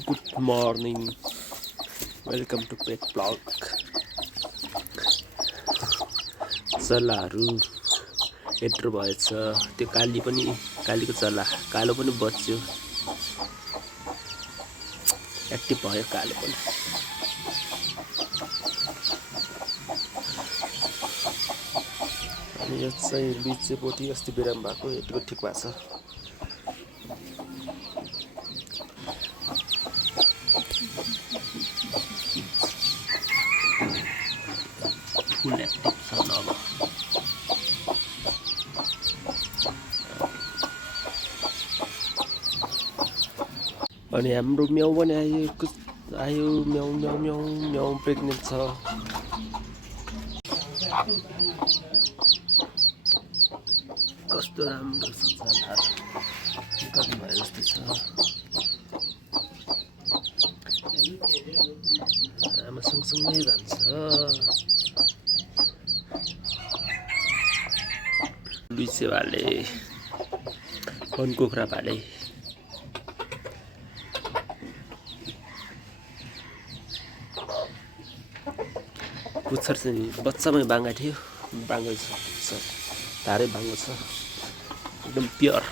Good morning, welcome to पेट blog. चल्लाहरू enter भएछ। त्यो कालीको चल्ला कालो पनि बच्यो, एक्टिभ भयो कालो पनि। अनि यो चाहिँ बिचे बोटी अस्ति बिराम भएको, यतिको ठिक भएको छ। फुल एक्टिभ छ अब। अनि हाम्रो म्याउ पनि आयो म्याउ म्याउ म्याउ म्याउ प्रेग्नेन्ट छ। कस्तो राम्रो छ चल्लाहरू, गर्नु भए जस्तो छ। आमा सँगसँगै जान्छ। बिचे भाले, वन कुखुरा भाले। पुच्छर चाहिँ बच्चामै बाङ्गा थियो, बाङ्गै छ पुच्छर, धारै बाङ्गो छ, एकदम प्योर।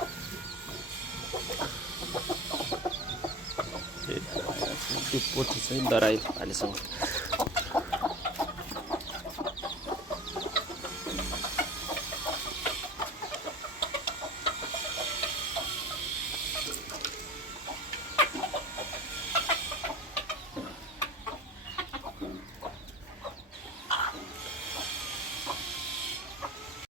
त्यो पोथी चाहिँ दराई भालेसँग